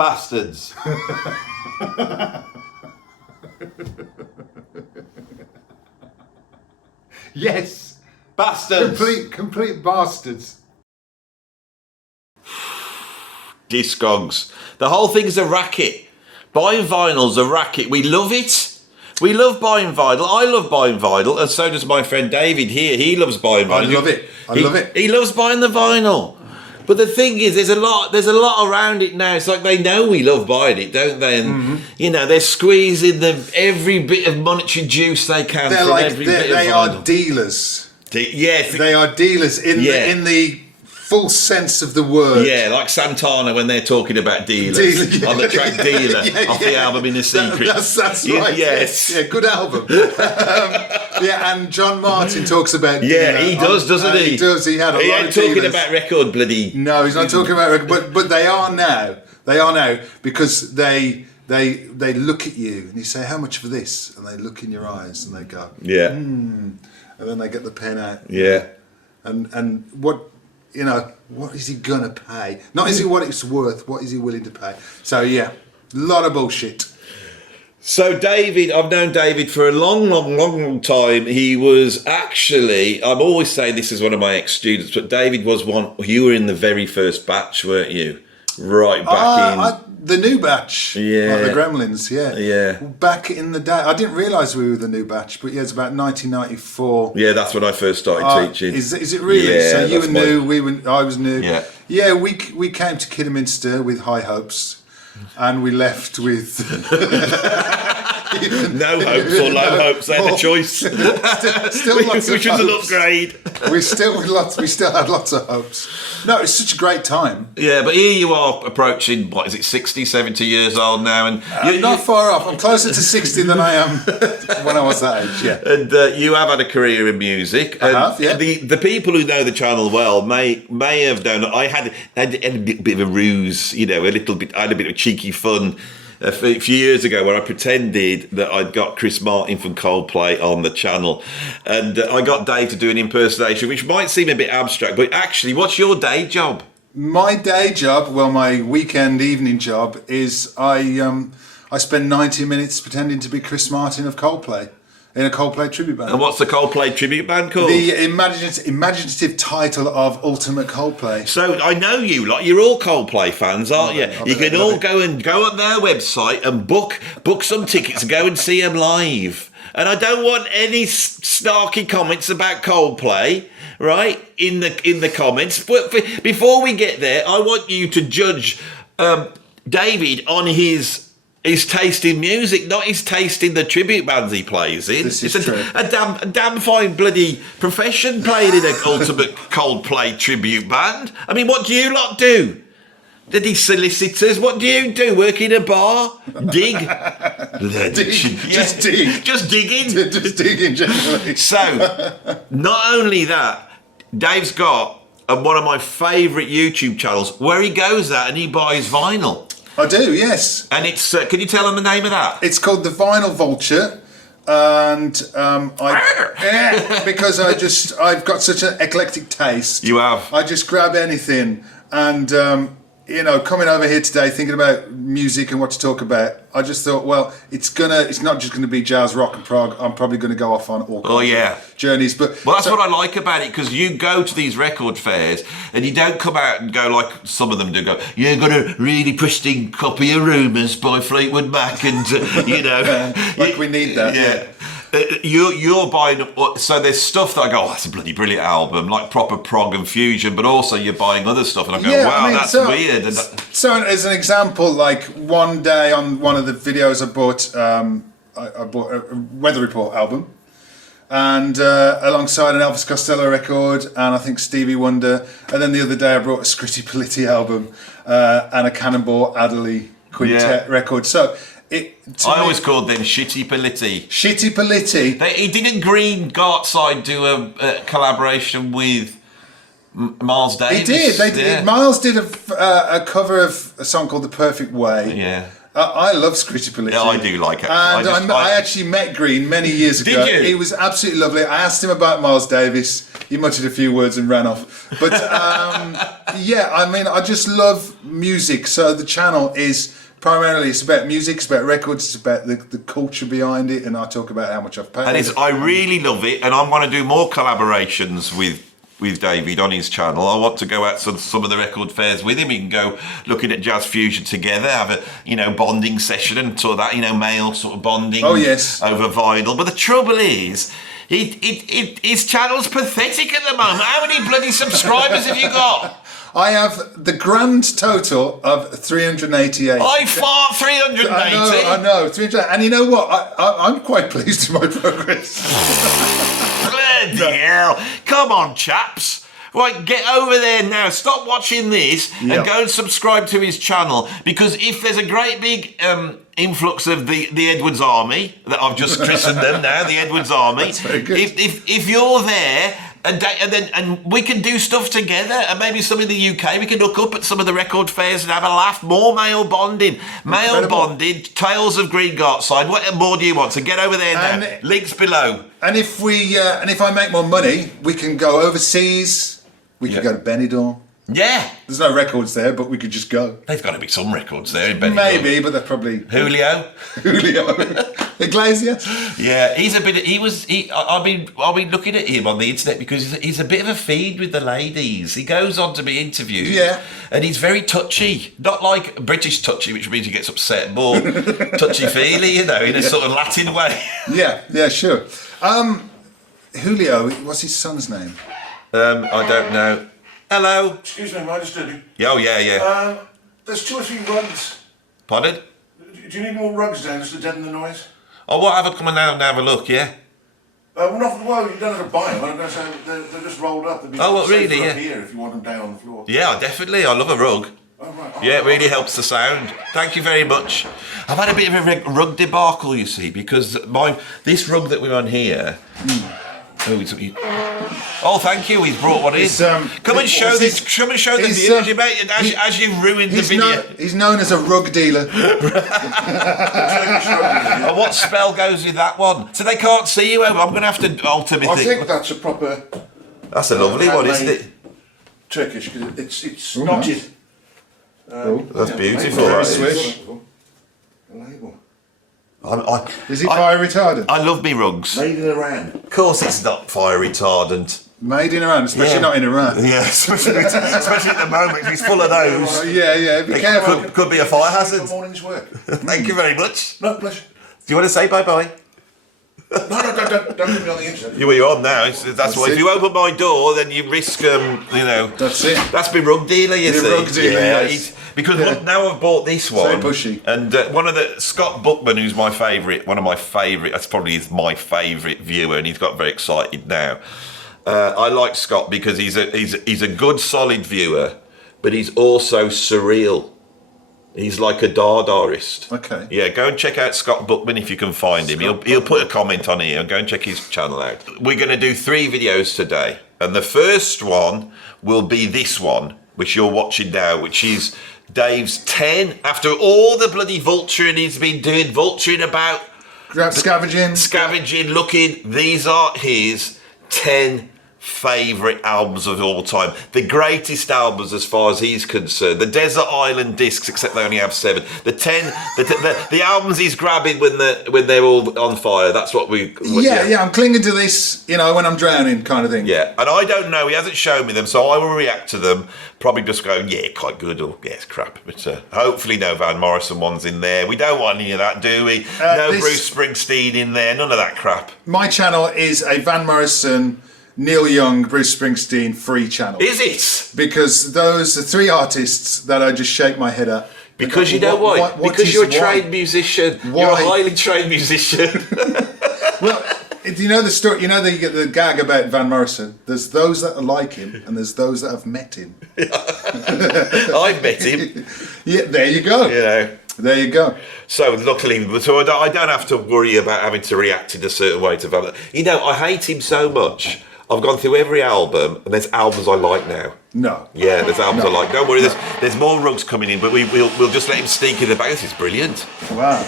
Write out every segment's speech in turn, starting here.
Bastards. Yes. Bastards. Complete bastards. Discogs. The whole thing's a racket. Buying vinyl's a racket. We love it. We love buying vinyl. I love buying vinyl, and so does my friend David here. He loves buying vinyl. I love it. I love it. He loves buying the vinyl. But the thing is, there's a lot around it now. It's like they know we love buying it, don't they? And you know, they're squeezing every bit of monetary juice they can from every bit of vinyl. They are dealers. Yes, they are dealers in the full sense of the word. Yeah, like Santana when they're talking about dealers on the track Dealer off the album In the Secret. That's right. Yes. Yeah, good album. And John Martin talks about Dealer. Yeah, he does, doesn't he? He does. He had a lot of ain't talking dealers. about record bloody... No, he's not talking about record, but they are now. They are now because they look at you and you say, how much for this? And they look in your eyes and they go, and then they get the pen out. Yeah. And what is he gonna pay? Not is it what it's worth, what is he willing to pay? So yeah, a lot of bullshit. So David, I've known David for a long time. He was actually, I'm always saying this is one of my ex-students, but David was one, you were in the very first batch, weren't you? Right back in... The new batch. Yeah. Like the Gremlins, yeah. Yeah. Back in the day. I didn't realise we were the new batch, but yeah, it's about 1994. Yeah, that's when I first started teaching. Is it really? Yeah, so you were new, I was new. Yeah. Yeah, we came to Kidderminster with high hopes, and we left with... no hopes or low hopes, they had a choice. Still lots of which was an upgrade. We still had lots of hopes. No, it's such a great time. Yeah, but here you are approaching, 60, 70 years old now, and you're not far off. I'm closer to 60 than I am when I was that age. Yeah, and you have had a career in music. I have. Yeah. The people who know the channel well may have known. I had a bit of a ruse, I had a bit of cheeky fun. A few years ago where I pretended that I'd got Chris Martin from Coldplay on the channel, and I got Dave to do an impersonation, which might seem a bit abstract, but actually, what's your day job? My day job, well, my weekend evening job is I spend 90 minutes pretending to be Chris Martin of Coldplay in a Coldplay tribute band. And what's the Coldplay tribute band called? The imaginative title of Ultimate Coldplay. So I know you're all Coldplay fans, aren't you? You can all go on their website and book some tickets and go and see them live. And I don't want any snarky comments about Coldplay, right? In the comments. But before we get there, I want you to judge David on his taste in music, not his taste in the tribute bands he plays in. This is true. A damn fine bloody profession playing in an ultimate Coldplay tribute band. I mean, what do you lot do? These solicitors, what do you do? Work in a bar? Dig? Just dig. Just digging? Just digging, generally. So, not only that, Dave's got one of my favourite YouTube channels where he goes out and he buys vinyl. I do, yes. And it's, can you tell them the name of that? It's called the Vinyl Vulture, and because I've got such an eclectic taste. You have. I just grab anything, and coming over here today thinking about music and what to talk about, I just thought, well, it's not just gonna be jazz, rock, and prog. I'm probably gonna go off on all kinds of journeys. But that's what I like about it, because you go to these record fairs and you don't come out and go like some of them do. Go, you got a really pristine copy of Rumours by Fleetwood Mac, and we need that. Yeah. You're buying, so there's stuff that I go, that's a bloody brilliant album, like proper prog and fusion, but also you're buying other stuff and I go, that's weird. And so as an example, like one day on one of the videos I bought a Weather Report album, and alongside an Elvis Costello record and I think Stevie Wonder, and then the other day I brought a Scritti Politti album and a Cannonball Adderley quintet record. So I always called them Shitty Politti. Shitty Politti. Didn't Green Gartside do a collaboration with Miles Davis? He did. They did. Miles did a cover of a song called The Perfect Way. Yeah. I love Scritti Politti. Yeah, I do like it. And I actually met Green many years ago. Did you? He was absolutely lovely. I asked him about Miles Davis. he muttered a few words and ran off. But yeah, I mean, I just love music. So the channel is primarily, it's about music, it's about records, it's about the culture behind it, and I talk about how much I've paid. And I really love it, and I want to do more collaborations with David on his channel. I want to go out to some of the record fairs with him. We can go looking at jazz fusion together, have a bonding session and sort of that, male sort of bonding. Oh yes, over vinyl. But the trouble is, his channel's pathetic at the moment. How many bloody subscribers have you got? I have the grand total of 388. I fart 380. I know, 300. And you know what? I'm quite pleased with my progress. Bloody hell. Come on, chaps. Right, get over there now. Stop watching this and go and subscribe to his channel, because if there's a great big influx of the Edwards Army, that I've just christened them now, the Edwards Army. That's very good. If you're there, and we can do stuff together, and maybe some in the UK, we can look up at some of the record fairs and have a laugh. More male bonding. Bonding, Tales of Green Gartside. What more do you want? So get over there now. Links below. And if I make more money, we can go overseas. We could go to Benidorm. Yeah. There's no records there, but we could just go. There's got to be some records there in Benidorm. Maybe, but they're probably... Julio. Iglesias. Yeah, I've been looking at him on the internet because he's a bit of a feed with the ladies. He goes on to be interviewed. Yeah. And he's very touchy. Not like British touchy, which means he gets upset, more touchy-feely, in a sort of Latin way. Yeah, sure. Julio, what's his son's name? I don't know. Hello. Excuse me, am I disturbing? Oh, yeah. There's 2 or 3 rugs. Pardon? Do you need more rugs down just to deaden the noise? Oh, what? Have a come on down and have a look, yeah? Well, you don't have to buy them. I'm going to say they're just rolled up. Oh, what, really? Yeah. Here if you want them down on the floor. Yeah, definitely. I love a rug. Oh, right. Yeah, it really helps the sound. Thank you very much. I've had a bit of a rug debacle, you see, because this rug that we're on here... Oh, thank you. He's brought one in. Come and show the viewers, mate. As you've ruined the video. He's known as a rug dealer. And what spell goes with that one? So they can't see you. I'm going to have to alter my thing. I think that's a proper. That's a lovely one, isn't it? Turkish, because it's knotted. That's beautiful. Very swish. A label. Is it fire retardant? I love me rugs. Made in Iran. Of course it's not fire retardant. Made in Iran, especially not in Iran. Yeah, especially at the moment, he's full of those. Yeah, be careful. Could be a fire hazard. Good morning's work. Thank you very much. No, pleasure. Do you want to say bye-bye? No, don't get me on the internet. You're on now. That's why. If you open my door, then you risk, That's it. That's my rug dealer, you see. Rug dealer, yes. Because now I've bought this one. So pushy. And one of the Scott Buckman, who's my favourite, that's probably my favourite viewer, and he's got very excited now. I like Scott because he's a good, solid viewer, but he's also surreal. He's like a Dadaist. Okay. Yeah, go and check out Scott Buckman if you can find him. He'll put a comment on here and go and check his channel out. We're going to do 3 videos today. And the first one will be this one, which you're watching now, which is Dave's 10. After all the bloody vulturing he's been doing, vulturing about... Scavenging, looking. These are his 10 favourite albums of all time, the greatest albums as far as he's concerned. The Desert Island discs, except they only have 7. The albums he's grabbing when they're all on fire. That's what we. I'm clinging to this, when I'm drowning, kind of thing. Yeah, and I don't know. He hasn't shown me them, so I will react to them. Probably just going, yeah, quite good, or yeah, it's crap. But hopefully, no Van Morrison ones in there. We don't want any of that, do we? No Bruce Springsteen in there. None of that crap. My channel is a Van Morrison, Neil Young, Bruce Springsteen free channel. Is it? Because those are 3 artists that I just shake my head at. Because you know why? Because you're a trained musician. Why? You're a highly trained musician. Well, you know the story. You know you get the gag about Van Morrison. There's those that are like him, and there's those that have met him. I've met him. Yeah, there you go. There you go. So luckily, I don't have to worry about having to react in a certain way to Van. I hate him so much. I've gone through every album, and there's albums I like now. No. Yeah, there's albums I like. Don't worry, there's more rugs coming in, but we'll just let him sneak in the back. This is brilliant. Wow.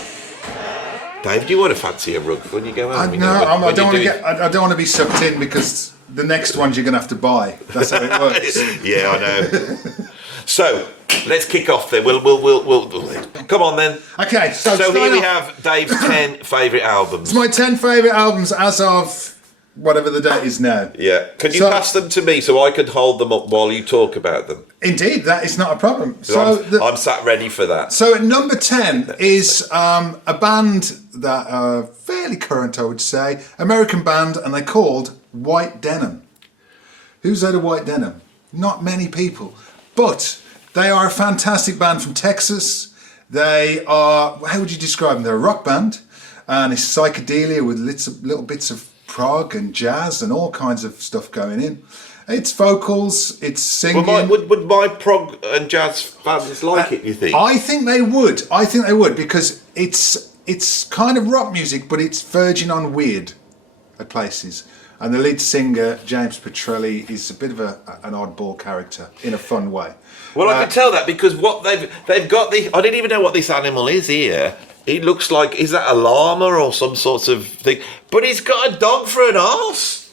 Dave, do you want to fancy a rug when you go home? I don't want to be sucked in because the next ones you're going to have to buy. That's how it works. Yeah, I know. So let's kick off then. We'll come on then. Okay, so here we have Dave's 10 favourite albums. It's my 10 favourite albums as of whatever the date is now. Yeah. Can you pass them to me so I can hold them up while you talk about them? Indeed, that is not a problem. I'm sat ready for that. So at number 10 is a band that are fairly current, I would say. American band, and they're called White Denim. Who's heard of White Denim? Not many people. But they are a fantastic band from Texas. They are, how would you describe them? They're a rock band, and it's psychedelia with little bits of prog and jazz and all kinds of stuff going in. It's vocals, it's singing. Would my prog and jazz fans like it, you think? I think they would. Because it's kind of rock music, but it's verging on weird at places. And the lead singer, James Petrelli, is a bit of an oddball character in a fun way. Well, I can tell that because what they've got I didn't even know what this animal is here. It looks like, is that a llama or some sort of thing? But he's got a dog for an arse.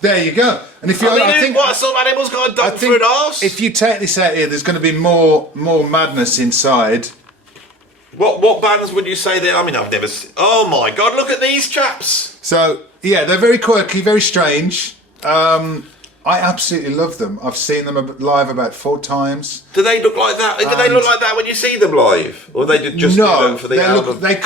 There you go. And if you, what sort of animal's got a dog for an arse? If you take this out here, there's going to be more madness inside. What bands would you say there? I mean, I've never seen. Oh my God! Look at these chaps. So yeah, they're very quirky, very strange. I absolutely love them. I've seen them live about 4 times. Do they look like that? Do they look like that when you see them live, or they just do that for the album? They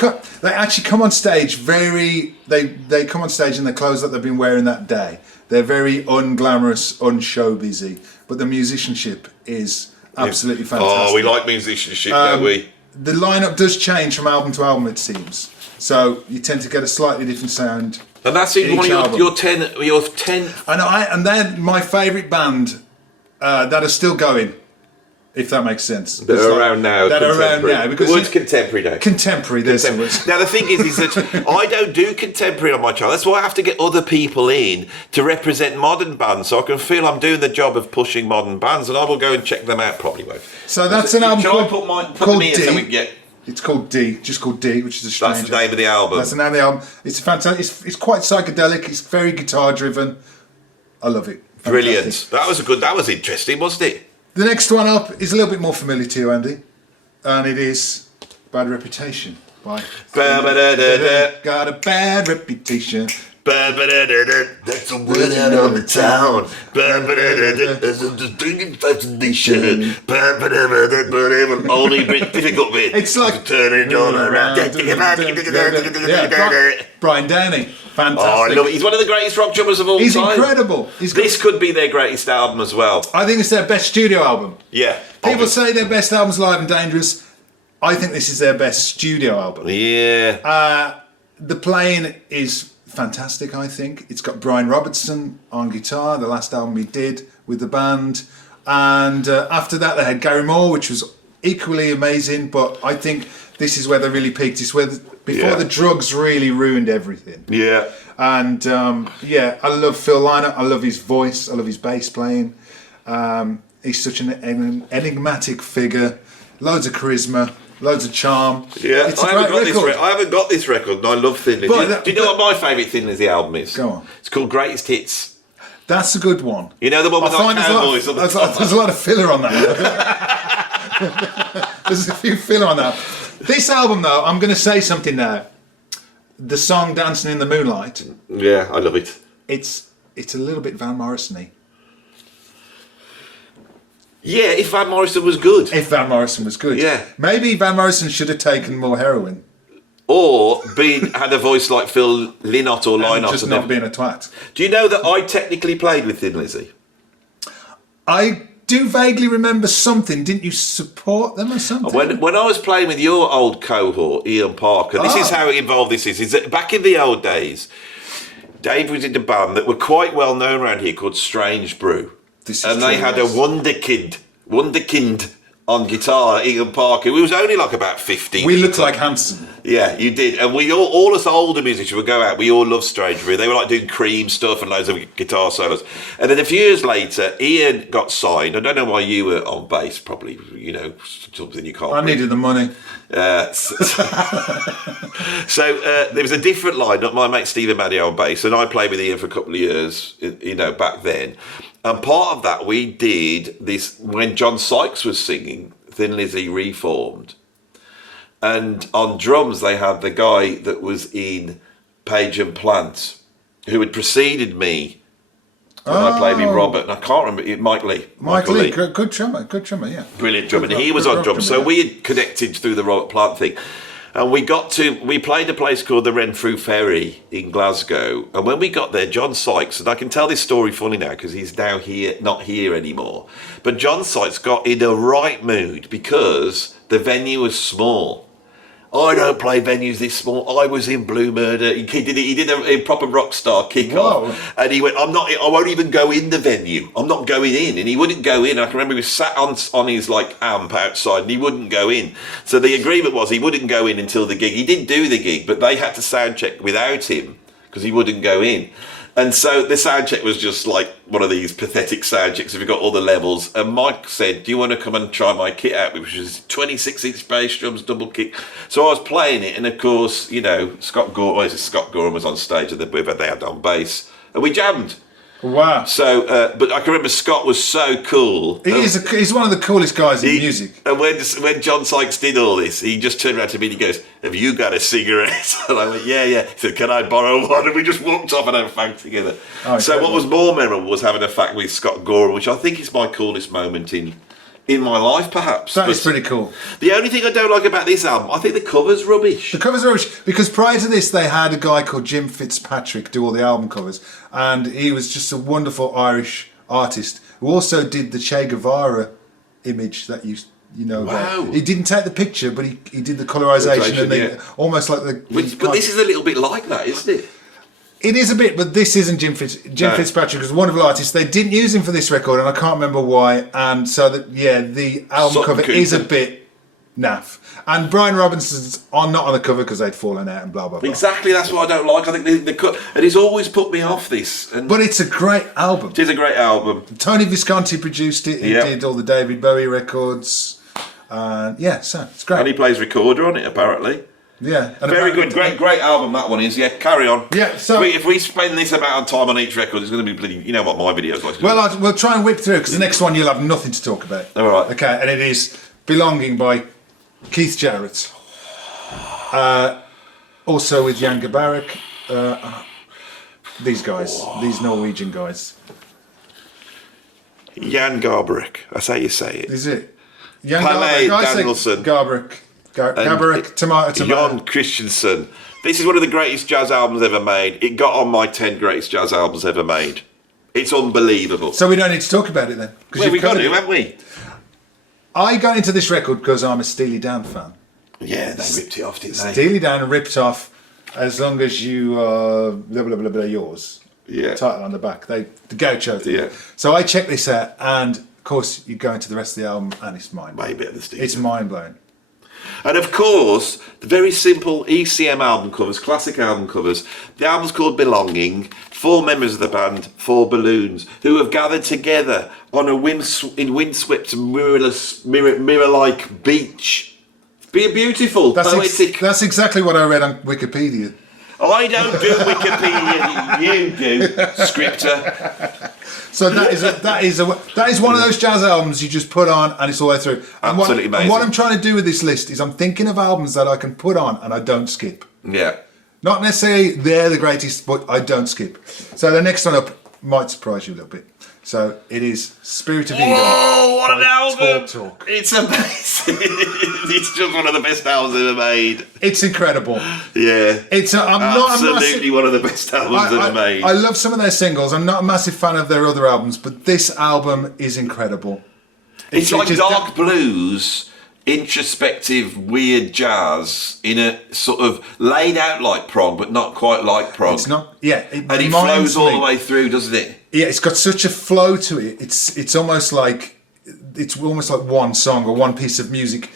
actually come on stage They come on stage in the clothes that they've been wearing that day. They're very unglamorous, unshowbizy, but the musicianship is absolutely fantastic. Oh, we like musicianship, don't we? The lineup does change from album to album, it seems. So you tend to get a slightly different sound. And that's in one of your 10. And they're my favourite band that are still going, if that makes sense. They're around now. Because the word's contemporary now. Contemporary. Now the thing is that I don't do contemporary on my channel. That's why I have to get other people in to represent modern bands, so I can feel I'm doing the job of pushing modern bands, and I will go and check them out. Probably won't. So that's an album called D. So we can get. It's called D, just called D, which is a strange. That's the name of the album. That's the name of the album. It's fantastic. It's quite psychedelic. It's very guitar driven. I love it. Fantastic. Brilliant. That was interesting, wasn't it? The next one up is a little bit more familiar to you, Andy, and it is Bad Reputation by. Got a bad reputation. That's the word out on the town. There's a fascination. Only difficult bit. It's like turning on around. Brian Downey, fantastic. Oh, I love it. He's one of the greatest rock drummers of all time. He's incredible. This could be their greatest album as well. I think it's their best studio album. Yeah. People say their best album's Live and Dangerous. I think this is their best studio album. Yeah. The playing is fantastic, I think. It's got Brian Robertson on guitar, the last album he did with the band. And after that, they had Gary Moore, which was equally amazing. But I think this is where they really peaked. It's where before the drugs really ruined everything. Yeah. And I love Phil Lynott. I love his voice. I love his bass playing. He's such an enigmatic figure. Loads of charisma. Loads of charm. Yeah, it's I haven't got this record, and I love Thin Lizzy. Do you know what my favourite Thin Lizzy album is? Go on. It's called Greatest Hits. That's a good one. You know the one with our cowboys on the top? There's a lot of filler on that. There's a few filler on that. This album, though, I'm going to say something now. The song "Dancing in the Moonlight." Yeah, I love it. It's a little bit Van Morrison-y. Yeah, if Van Morrison was good. Yeah. Maybe Van Morrison should have taken more heroin. Or had a voice like Phil Lynott or Lynott. Just not being a twat. Do you know that I technically played with Thin Lizzy? I do vaguely remember something. Didn't you support them or something? When I was playing with your old cohort, Ian Parker, this is how involved this is that back in the old days, Dave was in a band that were quite well known around here called Strange Brew. And they had a wonderkind on guitar, Ian Parker. We was only like about 15. We looked like Hanson. Yeah, you did. And we all us older musicians would go out. We all loved Strange Brew. They were like doing Cream stuff and loads of guitar solos. And then a few years later, Ian got signed. I don't know why you were on bass, probably, you know, something you can't. I needed the money. So there was a different lineup. My mate Steve Amadio on bass, and I played with Ian for a couple of years, you know, back then. And part of that, we did this when John Sykes was singing, Thin Lizzy reformed. And on drums, they had the guy that was in Page and Plant, who had preceded me when I played with Robert. And I can't remember, Mike Lee. Michael Lee, good drummer, yeah. Brilliant drummer. And he was on drums. So we had connected through the Robert Plant thing. And we played a place called the Renfrew Ferry in Glasgow. And when we got there, John Sykes, and I can tell this story funny now because he's now here, not here anymore. But John Sykes got in the right mood because the venue was small. I don't play venues this small. I was in Blue Murder. He did a proper rock star kick-off. And he went, I won't even go in the venue. I'm not going in. And he wouldn't go in. I can remember he was sat on his like amp outside and he wouldn't go in. So the agreement was he wouldn't go in until the gig. He didn't do the gig, but they had to sound check without him because he wouldn't go in. And so the sound check was just like one of these pathetic sound checks if you got all the levels. And Mike said, do you want to come and try my kit out? Which was 26-inch bass drums, double kick. So I was playing it. And of course, you know, Scott Gorham was on stage with they had on bass. And we jammed. Wow. So, but I can remember Scott was so cool. He's one of the coolest guys in music. And when John Sykes did all this, he just turned around to me and he goes, have you got a cigarette? And I went, yeah. He said, can I borrow one? And we just walked off and had a fag together. So what was more memorable was having a fag with Scott Gorham, which I think is my coolest moment in my life, perhaps. That is pretty cool. The only thing I don't like about this album, I think the cover's rubbish. The cover's rubbish because prior to this, they had a guy called Jim Fitzpatrick do all the album covers, and he was just a wonderful Irish artist who also did the Che Guevara image that you know. Wow. He didn't take the picture, but he did the colorization and almost like the. But this is a little bit like that, isn't it? It is a bit, but this isn't Jim Fitzpatrick was a wonderful artist. They didn't use him for this record, and I can't remember why. And so the album cover is a bit naff. And Brian Robinson's not on the cover because they'd fallen out and blah blah blah. Exactly, that's what I don't like. I think the cut, and it's always put me off this. But it's a great album. It is a great album. Tony Visconti produced it. He did all the David Bowie records. So it's great. And he plays recorder on it, apparently. Yeah, and very good, great album that one is. Yeah, carry on. Yeah, so if we spend this amount of time on each record, it's going to be bloody. You know what my videos like. Well, we'll try and whip through because the next one you'll have nothing to talk about. All right. Okay, and it is "Belonging" by Keith Jarrett. Also with Jan Garbarek. These guys, these Norwegian guys. Jan Garbarek, that's how you say it. Is it? Jan Garbarek. I say Garbarek. Garbarek, tomato. Jan Christensen. This is one of the greatest jazz albums ever made. It got on my 10 greatest jazz albums ever made. It's unbelievable. So we don't need to talk about it then? Well, we've got to, haven't we? I got into this record because I'm a Steely Dan fan. Yeah, they ripped it off, didn't they? Steely Dan ripped off As Long As You blah blah blah blah yours. Yeah. Title on the back. The Gaucho thing. Yeah. So I checked this out, and of course you go into the rest of the album, and it's mind blowing. Way better than Steely. It's mind blowing. And of course, the very simple ECM album covers, classic album covers. The album's called Belonging. 4 members of the band, 4 balloons, who have gathered together on a windswept, mirror-like beach. Be beautiful, poetic. That's exactly what I read on Wikipedia. I don't do Wikipedia, you do, scripter. So that is one of those jazz albums you just put on and it's all the way through. And Absolutely amazing. And what I'm trying to do with this list is I'm thinking of albums that I can put on and I don't skip. Yeah. Not necessarily they're the greatest, but I don't skip. So the next one up might surprise you a little bit. So it is Spirit of Eden. Oh, what an album! Talk. It's amazing. It's just one of the best albums ever made. It's incredible. Yeah. I'm absolutely one of the best albums ever made. I love some of their singles. I'm not a massive fan of their other albums, but this album is incredible. It's like dark blues, introspective, weird jazz in a sort of laid out like prog, but not quite like prog. It's not. Yeah. And it flows all the way through, doesn't it? Yeah, it's got such a flow to it. It's almost like it's almost like one song or one piece of music.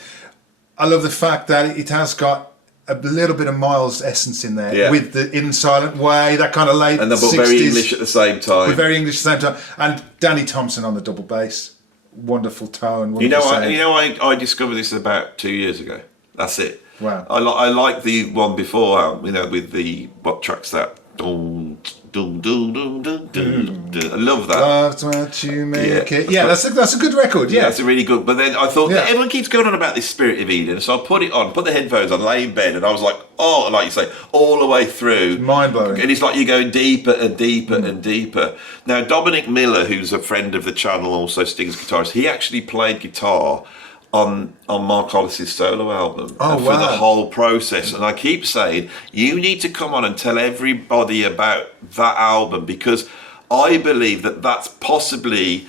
I love the fact that it has got a little bit of Miles' essence in there, with the In Silent Way, that kind of late and they're 60s, very English at the same time. But very English at the same time. And Danny Thompson on the double bass, wonderful tone. You know, I discovered this about 2 years ago. That's it. Wow. I like the one before, with the what track's that? Dum, dum, dum, dum, dum, dum, dum. I love that. Love's what you make it. Yeah, that's a good record. Yeah, that's a really good. But then I thought everyone keeps going on about this Spirit of Eden, so I put it on, put the headphones on, lay in bed, and I was like, oh, like you say, all the way through, mind blowing. And it's like you're going deeper and deeper and deeper. Now, Dominic Miller, who's a friend of the channel, also Sting's guitarist, he actually played guitar on Mark Hollis's solo album for the whole process, and I keep saying you need to come on and tell everybody about that album, because I believe that that's possibly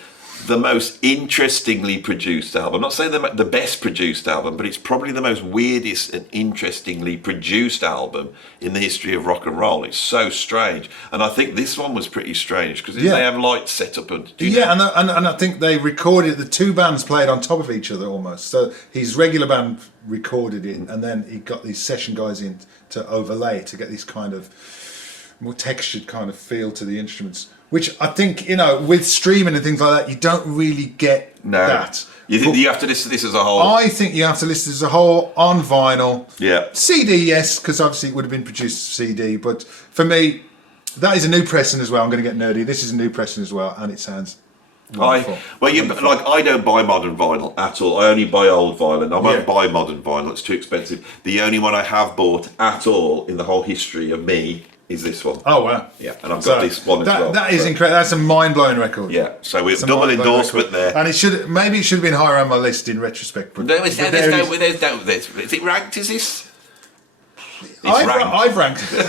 the most interestingly produced album. I'm not saying the best produced album, but it's probably the most weirdest and interestingly produced album in the history of rock and roll. It's so strange, and I think this one was pretty strange because they have lights set up and and I think they recorded, the two bands played on top of each other almost. So his regular band recorded it, and then he got these session guys in to overlay to get this kind of more textured kind of feel to the instruments. Which I think, with streaming and things like that, you don't really get that. You think you have to listen to this as a whole? I think you have to listen to this as a whole on vinyl. Yeah. CD, yes, because obviously it would have been produced CD. But for me, that is a new pressing as well. I'm going to get nerdy. This is a new pressing as well, and it sounds wonderful. I don't buy modern vinyl at all. I only buy old vinyl. I won't buy modern vinyl. It's too expensive. The only one I have bought at all in the whole history of me is this one. Oh wow! Yeah, and I've got this one as well. That is incredible. That's a mind-blowing record. Yeah, so we've double endorsement there. And it should have been higher on my list in retrospect. But there's no is it ranked? Is this? I've ranked it.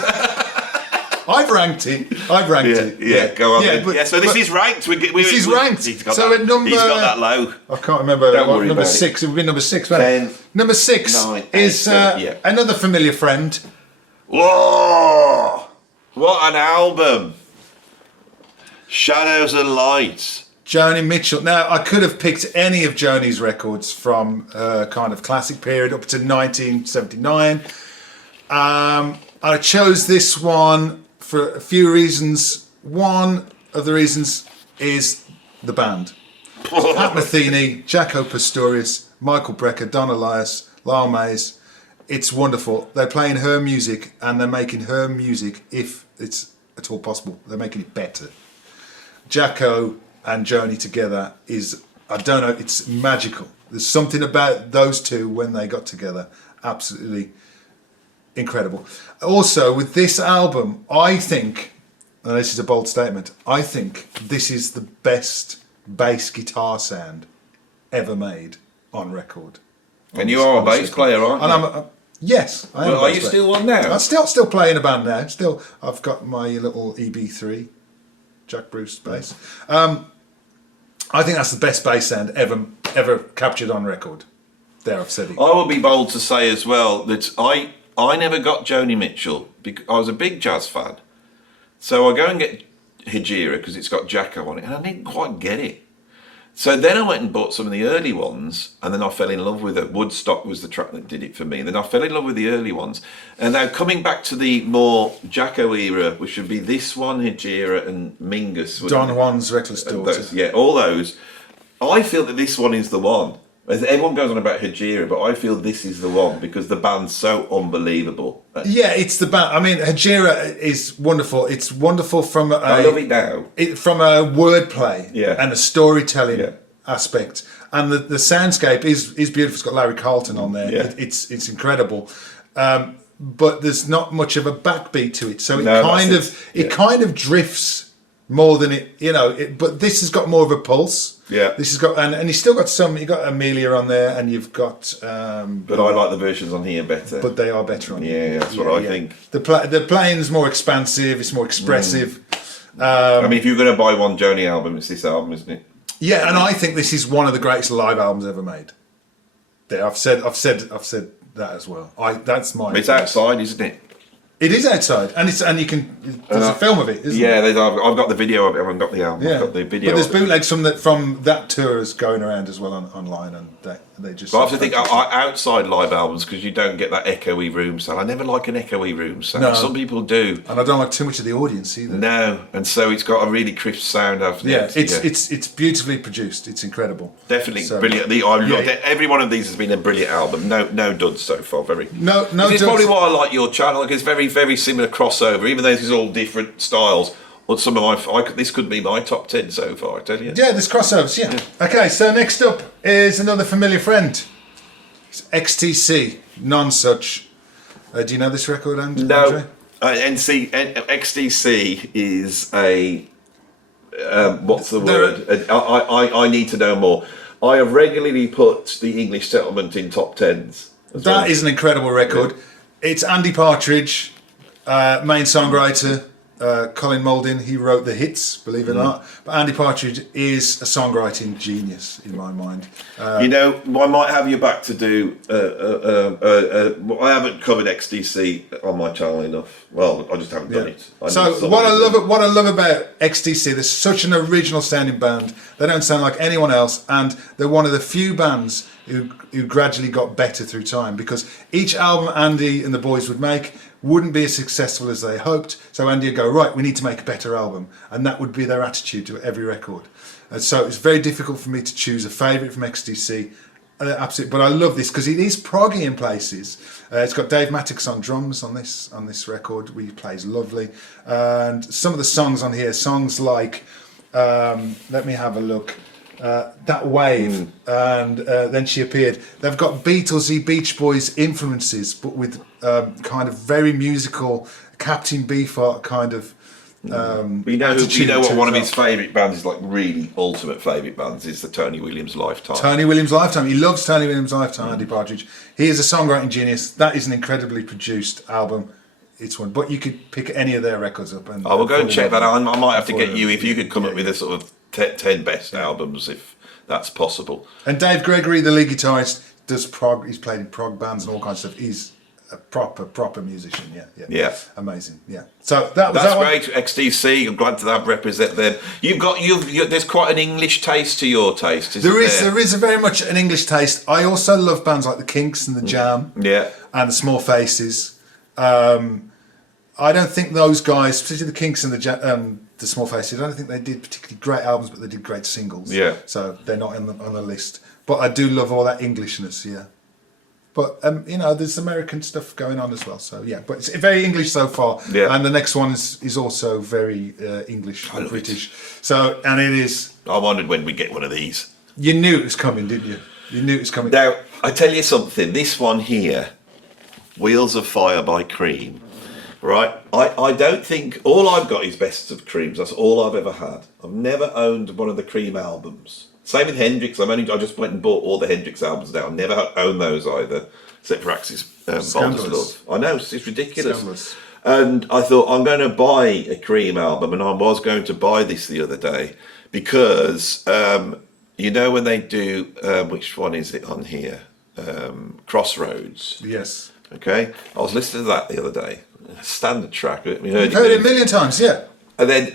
I've ranked it. Yeah, go on. Yeah, so this is ranked. This is ranked. So at number, he's got that low. I can't remember. Number 6. It would be number 6. 10, number 6 is another familiar friend. Whoa! What an album! Shadows and Lights. Joni Mitchell. Now, I could have picked any of Joni's records from her kind of classic period up to 1979. I chose this one for a few reasons. One of the reasons is the band. Pat Metheny, Jaco Pastorius, Michael Brecker, Don Elias, Lyle Mays. It's wonderful. They're playing her music, and they're making her music, if it's at all possible, they're making it better. Jaco and Joni together is, I don't know, it's magical. There's something about those two when they got together, absolutely incredible. Also, with this album, I think, and this is a bold statement, I think this is the best bass guitar sound ever made on record. And you are a bass player, aren't you? Yes, I am. Well, are you still one now? I'm still playing a band now. I've got my little EB3, Jack Bruce bass. I think that's the best bass sound ever captured on record. There, I've said it. I will be bold to say as well that I never got Joni Mitchell because I was a big jazz fan. So I go and get Hejira because it's got Jaco on it, and I didn't quite get it. So then I went and bought some of the early ones, and then I fell in love with it. Woodstock was the track that did it for me. And then I fell in love with the early ones. And now coming back to the more Jaco era, which would be this one, Hejira and Mingus. Don Juan's Reckless Daughter. All those. I feel that this one is the one. Everyone goes on about Hejira, but I feel this is the one because the band's so unbelievable. Yeah, it's the band. I mean, Hejira is wonderful. It's wonderful from I love it now. From a wordplay and a storytelling aspect. And the soundscape is beautiful. It's got Larry Carlton on there. Yeah. It's incredible. But there's not much of a backbeat to it. So it kind of drifts more than it, but this has got more of a pulse. Yeah. This has got, and you've still got you've got Amelia on there, and you've got. But I like the versions on here better. But they are better on here. Yeah, that's what I think. The playing's more expansive. It's more expressive. I mean, if you're going to buy one Joni album, it's this album, isn't it? Yeah, and I think this is one of the greatest live albums ever made. There, I've said that as well. That's my. It's outside, isn't it? It is outside, and you can. There's a film of it, isn't there? Yeah, I've got the video of it. I haven't got the album. Yeah. I've got the video. But there's bootlegs from that tour is going around as well online, and they just. But I have to think outside live albums because you don't get that echoey room sound. I never like an echoey room sound. No. Some people do, and I don't like too much of the audience either. No, and so it's got a really crisp sound. It's beautifully produced. It's incredible. Definitely So, brilliant. Every one of these has been a brilliant album. No duds so far. Very. No. It's probably why I like your channel. Like it's very similar crossover, even though this is all different styles. Well, some of this could be my top 10 so far, I tell you. Yeah, there's crossovers, yeah. Okay, so next up is another familiar friend. It's XTC, None Such. Do you know this record, Andre? No. XTC is a... what's the word? I need to know more. I have regularly put the English Settlement in top 10s. That is an incredible record. Yeah. It's Andy Partridge, main songwriter. Colin Moulding, he wrote the hits, believe it or not. But Andy Partridge is a songwriting genius in my mind. I might have you back to do. I haven't covered XTC on my channel enough. Well, I just haven't done it. What I love about XTC, they're such an original sounding band. They don't sound like anyone else, and they're one of the few bands who gradually got better through time, because each album Andy and the boys would make wouldn't be as successful as they hoped. So Andy would go, right, we need to make a better album. And that would be their attitude to every record. And so it's very difficult for me to choose a favourite from XTC. Absolutely, but I love this because it is proggy in places. It's got Dave Mattox on drums on this record. He plays lovely. And some of the songs on here, songs like, let me have a look. That Wave and Then She Appeared. They've got Beatlesy, Beach Boys influences, but with kind of very musical Captain Beefheart kind of. You know what one of his favourite bands is, like really ultimate favourite bands, is the Tony Williams Lifetime. Tony Williams Lifetime. He loves Tony Williams Lifetime. Andy Partridge. He is a songwriting genius. That is an incredibly produced album. It's one, but you could pick any of their records up. And I will go and check that out. I might have to get you if you could come up with a sort of 10 best albums, if that's possible. And Dave Gregory, the lead guitarist, does prog. He's played in prog bands and all kinds of stuff. He's a proper musician. Yeah. Amazing. Yeah. So that's great. XTC. I'm glad to represent them. There's quite an English taste to your taste. There is a very much an English taste. I also love bands like the Kinks and the Jam. Yeah. And the Small Faces. I don't think those guys, particularly the Kinks and the Small Faces, I don't think they did particularly great albums, but they did great singles. Yeah. So they're not on the list. But I do love all that Englishness, yeah. But, there's American stuff going on as well. So, yeah. But it's very English so far. Yeah. And the next one is also very English and British. So, and it is... I wondered when we get one of these. You knew it was coming, didn't you? You knew it was coming. Now, I tell you something. This one here, Wheels of Fire by Cream. Right, I don't think all I've got is Best of Creams. That's all I've ever had. I've never owned one of the Cream albums. Same with Hendrix. I just went and bought all the Hendrix albums now. I've never owned those either, except for Axis Boldest Love. I know, it's ridiculous. Scandalous. And I thought, I'm going to buy a Cream album, and I was going to buy this the other day because when they do which one is it on here? Crossroads. Yes. Okay, I was listening to that the other day. Standard track. We heard it a million times, yeah. And then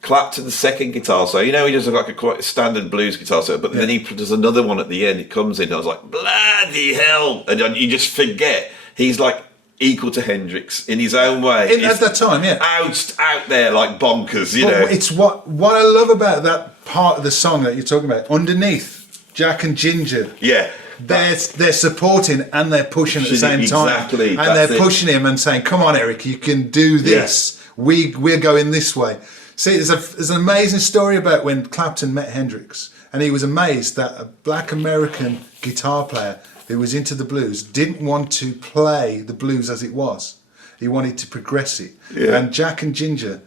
Clapton's second guitar solo. He does like a quite standard blues guitar solo, but then he does another one at the end. It comes in. And I was like, bloody hell! And you just forget he's like equal to Hendrix in his own way. At that time, yeah. Out there like bonkers, you know. It's what I love about that part of the song that you're talking about. Underneath, Jack and Ginger. Yeah. They're supporting and they're pushing at the same time. Exactly. And they're pushing him and saying, come on, Eric, you can do this. Yeah. We're going this way. See, there's an amazing story about when Clapton met Hendrix, and he was amazed that a black American guitar player who was into the blues didn't want to play the blues as it was. He wanted to progress it. Yeah. And Jack and Ginger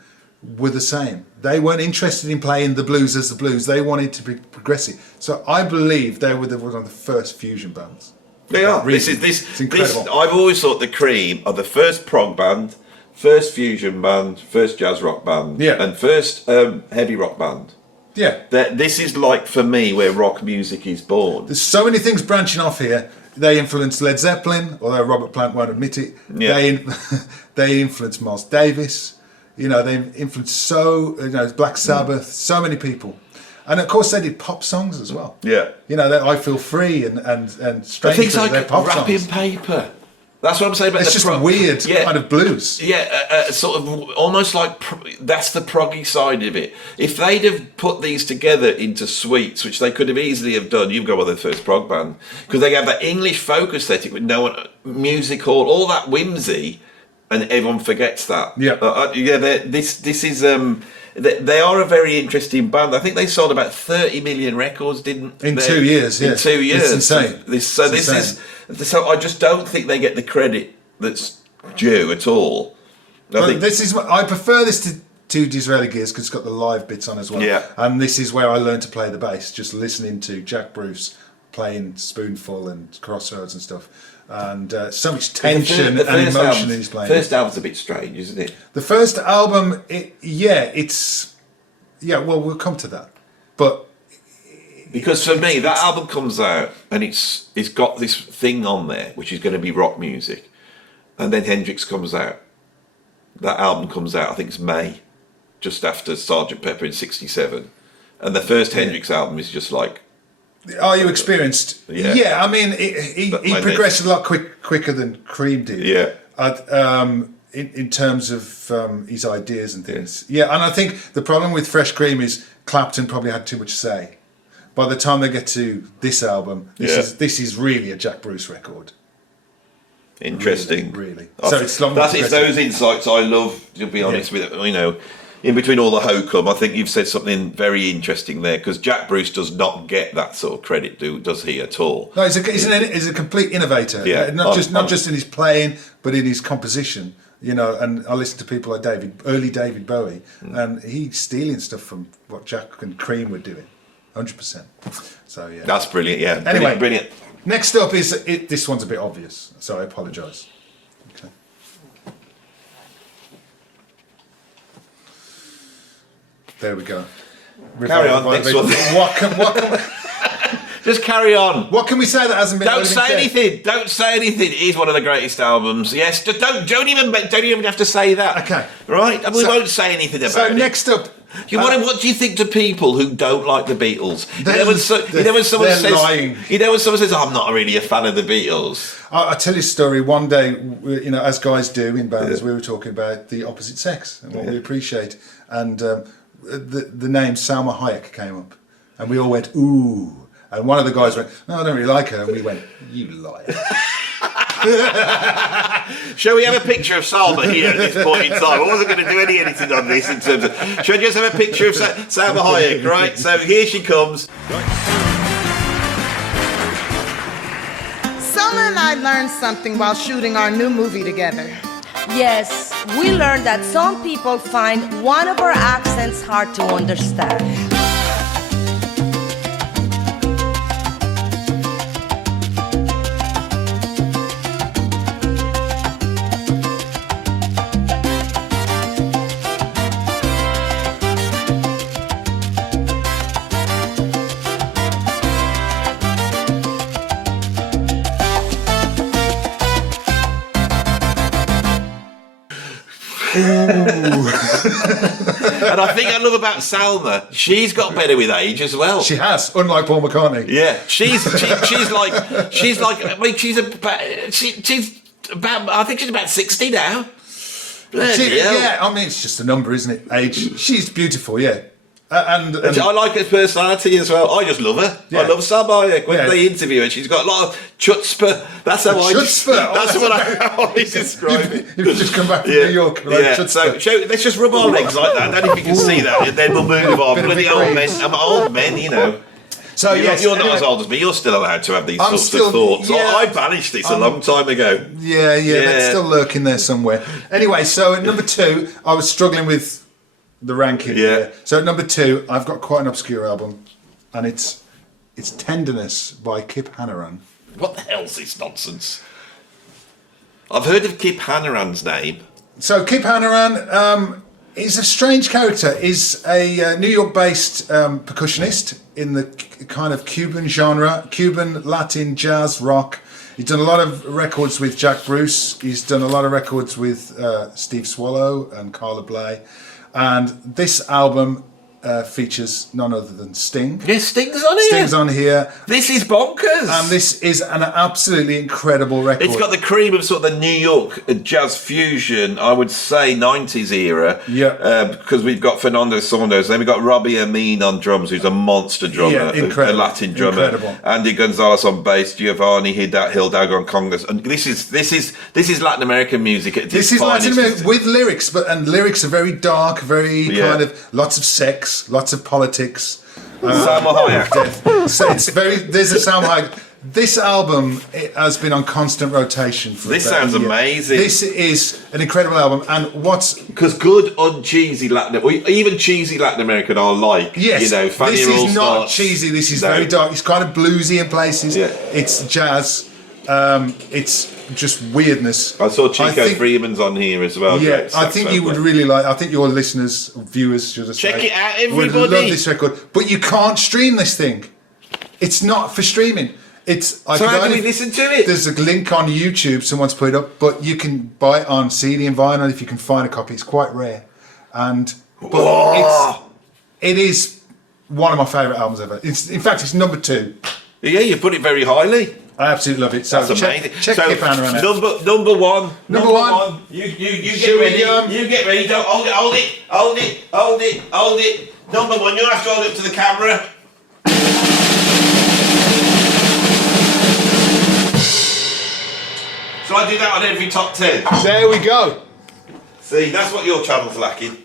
were the same. They weren't interested in playing the blues as the blues. They wanted to be progressive. So I believe they were one of the first fusion bands. They are. Really. It's incredible. I've always thought the Cream are the first prog band, first fusion band, first jazz rock band, and first heavy rock band. Yeah. This is like, for me, where rock music is born. There's so many things branching off here. They influenced Led Zeppelin, although Robert Plant won't admit it. Yeah. They influenced Miles Davis. You know, they influenced Black Sabbath, so many people. And of course, they did pop songs as well. Yeah. You know, I Feel Free and Stranger. Things like they're pop Wrapping songs. Paper. That's what I'm saying about It's just weird kind of blues. Yeah, sort of almost like that's the proggy side of it. If they'd have put these together into suites, which they could have easily have done, you go with their first prog band, because they have that English folk aesthetic with no one, music hall, all that whimsy, and everyone forgets that. Yeah, This is they are a very interesting band. I think they sold about 30 million records, didn't in they? 2 years? Yeah. In 2 years, it's insane. So I just don't think they get the credit that's due at all. I prefer this to Disraeli Gears because it's got the live bits on as well. Yeah. And this is where I learned to play the bass, just listening to Jack Bruce playing Spoonful and Crossroads and stuff. And so much tension and emotion in his playing. First album's a bit strange, isn't it? The first album, well, we'll come to that. But because for me, that album comes out and it's got this thing on there which is going to be rock music, and then Hendrix comes out. That album comes out, I think it's May, just after Sgt. Pepper in '67, and the first Hendrix album is just like. Are you experienced? Yeah. I mean, he progressed a lot quicker than Cream did. Yeah. In terms of his ideas and things. Yeah, and I think the problem with Fresh Cream is Clapton probably had too much say. By the time they get to this album, this is really a Jack Bruce record. Interesting. Really. So it's long. It's those insights I love, to be honest with it. You know, in between all the hokum, I think you've said something very interesting there, because Jack Bruce does not get that sort of credit, does he, at all? No, he's a complete innovator. Yeah. Not just in his playing, but in his composition. You know, and I listen to people like early David Bowie, and he's stealing stuff from what Jack and Cream were doing, 100%. So yeah, that's brilliant. Yeah. Anyway, brilliant. Next up is this one's a bit obvious, so I apologise. Okay. There we go. Carry on. Next one. What Just carry on. What can we say that hasn't been? Don't say anything. Don't say anything. It is one of the greatest albums. Yes. Just don't even have to say that. Okay. Right. And we won't say anything about it. So next up. What do you think to people who don't like the Beatles? They're lying. You know when someone says, "I'm not really a fan of the Beatles." I'll tell you a story. One day, you know, as guys do in bands, we were talking about the opposite sex and what we appreciate, and the name Salma Hayek came up, and we all went, "Ooh." And one of the guys went, "No, I don't really like her." And we went, "You liar." Shall we have a picture of Salma here at this point in time? I wasn't going to do any editing on this in terms of... Shall we just have a picture of Salma Hayek, right? So here she comes. Salma and I learned something while shooting our new movie together. Yes, we learned that some people find one of our accents hard to understand. And I think I love about Salma, she's got better with age as well. She has, unlike Paul McCartney. Yeah, she's like I mean she's about I think she's about 60 now. Yeah, I mean it's just a number, isn't it? Age. She's beautiful, yeah. And I like her personality as well. I just love her. Yeah. I love Salma Hayek. When they interview her, she's got a lot of chutzpah. That's how how I describe it. You've just come back from New York. Right? So let's just rub our legs like that. I don't know if you can see that. And then we'll move on. Bloody old men. I'm old men, you know. So yes, you're not as old as me. You're still allowed to have these sorts of thoughts. Yeah, I banished this a long time ago. Yeah, that's still lurking there somewhere. Anyway, so at number 2, I was struggling with the ranking. Yeah. So at number 2, I've got quite an obscure album, and it's Tenderness by Kip Hanrahan. What the hell's this nonsense? I've heard of Kip Hanrahan's name. So Kip Hanrahan is a strange character. He's a New York-based percussionist in the kind of Cuban genre, Cuban, Latin, jazz, rock. He's done a lot of records with Jack Bruce. He's done a lot of records with Steve Swallow and Carla Bley. And this album features none other than Sting. Yeah, Sting's on here. Sting's on here. This is bonkers. And this is an absolutely incredible record. It's got the cream of sort of the New York jazz fusion, I would say 90s era. Yeah. Because we've got Fernando Saunders, then we've got Robbie Amin on drums, who's a monster drummer, Yeah, incredible. a Latin drummer. Incredible. Andy Gonzalez on bass, Giovanni Hidalgo on congas. And this is Latin American music at its This is finest. Latin American with lyrics, and lyrics are very dark, very Yeah. kind of lots of sex, lots of politics. Salma Hayek. Death. So it's very. There's a Salma Hayek. This album it has been on constant rotation. For This about sounds a year. amazing. This is an incredible album, and what's Because good, uncheesy Latin, even cheesy Latin American, I like. yes, You know, Fanny this Roll is not Starts. cheesy. This is No. very dark. It's kind of bluesy in places. Yeah. It's jazz. It's just weirdness. I saw Chico think- Freeman's on here as well. Yeah, Great I think you would saxophone really like. I think your listeners, viewers, should have Check it out, Would everybody. love this record, but you can't stream this thing. It's not for streaming. It's. I So could how can only- we listen to it? There's a link on YouTube. Someone's put it up, but you can buy it on CD and vinyl if you can find a copy. It's quite rare, but Whoa. it is one of my favourite albums ever. In fact, it's number 2. Yeah, you put it very highly. I absolutely love it. So That's amazing. check so, Kip Hanrahan out. number one. Number one. You Should get we, ready. You get ready. Don't hold it. Number one. You'll have to hold it to the camera. So I do that on every top 10. There we go. See, that's what your channel's lacking.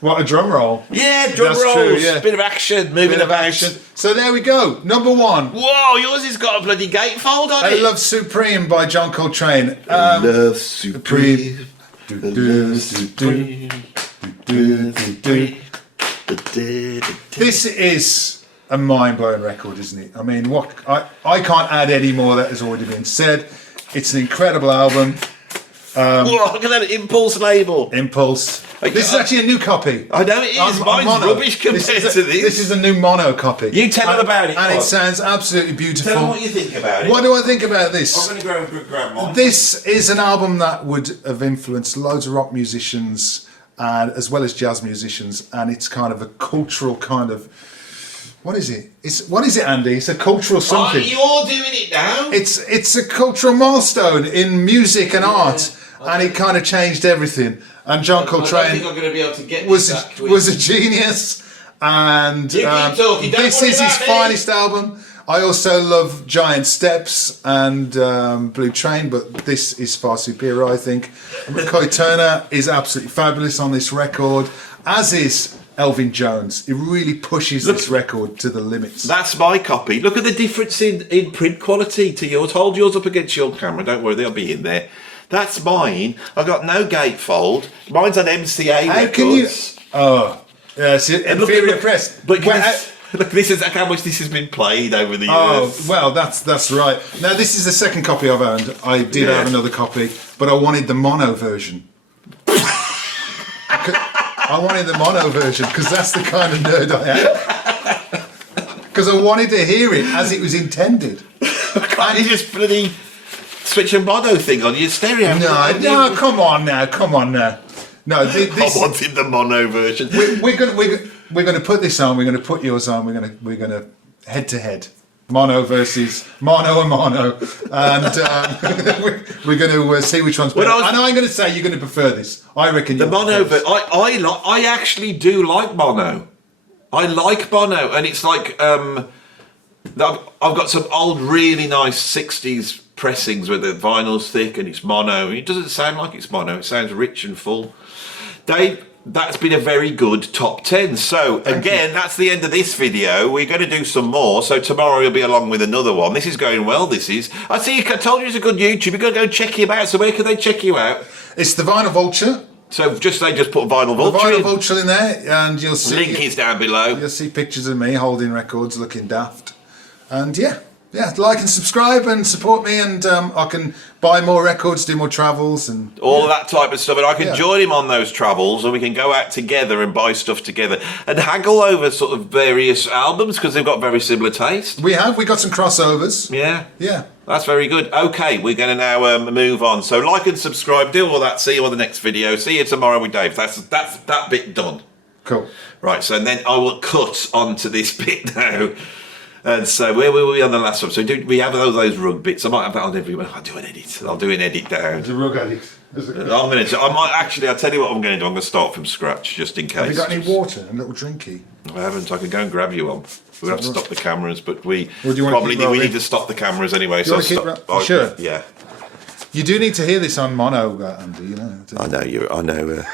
What a drum roll. Yeah, drum That's rolls, true, yeah. bit of action, moving about. So there we go. Number 1. Whoa, yours has got a bloody gatefold on I it. Love Supreme by John Coltrane. Love Supreme. This is a mind-blowing record, isn't it? I mean, what I can't add any more that has already been said. It's an incredible album. Whoa, look at that Impulse label. Impulse. Like, This is actually a new copy. I know it is. Mine's mono. rubbish compared to this. This is a new mono copy. You tell them about it, And go it on. sounds absolutely beautiful. Tell them what you think about it. What do I think about this? I'm going to go and grab mine. This is an album that would have influenced loads of rock musicians and as well as jazz musicians, and it's kind of a cultural kind of what is it? What is it, Andy? It's a cultural something. You're doing it now. It's a cultural milestone in music and art, and it kind of changed everything. And John I don't Coltrane think I'm going to be able to get was this back to it. was a genius, and You keep talking, don't this worry is his about me. finest album. I also love Giant Steps and Blue Train, but this is far superior, I think. McCoy Turner is absolutely fabulous on this record, as is Elvin Jones. He really pushes this record to the limits. That's my copy. Look at the difference in print quality to yours. Hold yours up against your camera. Don't worry, they'll be in there. That's mine. I've got no gatefold. Mine's on MCA How records. can you? Oh, yes, Look, inferior look, press. But Well, look, this is how much this has been played over the years. Oh, well, that's right. Now, this is the second copy I've owned. I did have another copy, but I wanted the mono version. I wanted the mono version because that's the kind of nerd I am. Because I wanted to hear it as it was intended. Can't you just bloody switch a mono thing on your stereo? No, come on now. No, I this, wanted the mono version. we're gonna put this on. We're gonna put yours on. We're gonna head to head. Mono versus mono and mono, and we're going to see which one's better. And I'm going to say you're going to prefer this. I reckon the mono. I actually do like mono. I like mono, and it's like I've got some old, really nice '60s pressings where the vinyl's thick and it's mono. It doesn't sound like it's mono. It sounds rich and full. Dave, that's been a very good top 10. So again, that's the end of this video. We're going to do some more. So tomorrow you'll be along with another one. This is going well. This is. I see. I told you it's a good YouTube. You've got to go check him out. So where can they check you out? It's the Vinyl Vulture. So they just put Vinyl Vulture. The Vinyl in. Vulture in there, and you'll see. Link is down below. You'll see pictures of me holding records, looking daft, and yeah. yeah, like and subscribe and support me, and I can buy more records, do more travels, and all of that type of stuff, and I can Yeah. join him on those travels, and we can go out together and buy stuff together and haggle over sort of various albums because they've got very similar taste. we got some crossovers. Yeah. Yeah. That's very good. Okay, we're going to now move on. So like and subscribe, do all that. See you on the next video. See you tomorrow with Dave. That's that bit done. Cool. Right, so then I will cut onto this bit now. And so where were we on the last one? So do we have those rug bits? I might have that on every. I'll do an edit. I'll do an edit down. The rug addict. I'll tell you what I'm going to do. I'm going to start from scratch just in case. Have you got any water? A little drinky? I haven't. I can go and grab you one. We'll have to stop the cameras, but we Or do you want to probably keep rolling? need to stop the cameras anyway. Do you So want to keep sure? Yeah. You do need to hear this on mono, Andy. You know. I know.